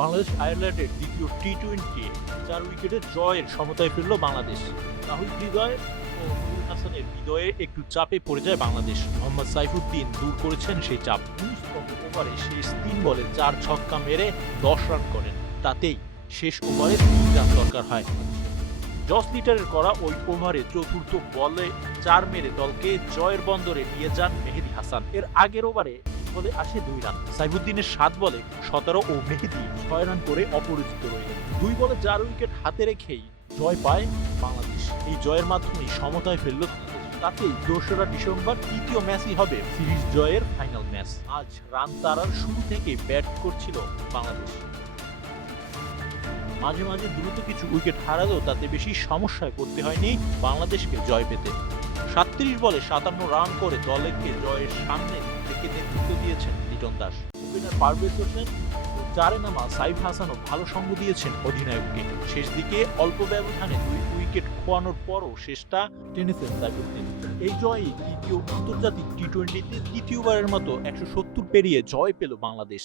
বাংলাদেশ আয়ারল্যান্ডের দ্বিতীয় টি-20 4 উইকেটে জয়ের সমতায় ফিরল বাংলাদেশ। রাহুল হৃদয় ও নুরুল হাসানের হৃদয়ে একটু চাপে পড়ে যায় বাংলাদেশ। মোহাম্মদ সাইফুদ্দিন দূর করেছেন সেই চাপ। 19তম ওভারে শেষ 3 বলে 4 ছক্কা মেরে 10 রান করেন। তাতেই শেষ ওভারে 3 রান দরকার হয়। জস লিটারের করা ওই ওভারে চতুর্থ বলে 4 মেরে দলকে জয়ের বন্দরে নিয়ে যান মেহেদী হাসান। এর আগের ওভারে বলে আসে 2 রান। সাইফুদ্দিনের 7 বলে 17 ও মেহেদী 6 রান করে অপরাজিত রইলেন। 2 বলে 4 উইকেট হাতে রেখেই জয় পায় বাংলাদেশ। এই জয়ের মাধ্যমেই সমতায় ফেলল বাংলাদেশ। তাতেই 2রা ডিসেম্বর তৃতীয় ম্যাচই হবে সিরিজ জয়ের ফাইনাল ম্যাচ। আজ রান তাড়ার শুরু থেকে ব্যাট করছিল বাংলাদেশ। মাঝে মাঝে দ্রুত কিছু উইকেট হারালেও তাতে বেশি সমস্যায় পড়তে হয়নি বাংলাদেশকে জয় পেতে। 37 বলে 57 রান করে দলকে জয়ের সামনে থেকে নেতৃত্ব দিয়েছেন লিটন দাস। ওপেনার পারভেজ হোসেন ও চারে নামা সাইফ হাসানও ভালো সঙ্গ দিয়েছেন অধিনায়ককে। শেষ দিকে অল্প ব্যবধানে 2 উইকেট খোয়ানোর পরও শেষটা টেনেছেন সাইফুদ্দিন। এই জয়ই দ্বিতীয় আন্তর্জাতিক টি-20তে তৃতীয়বারের মতো 170 পেরিয়ে জয় পেল বাংলাদেশ।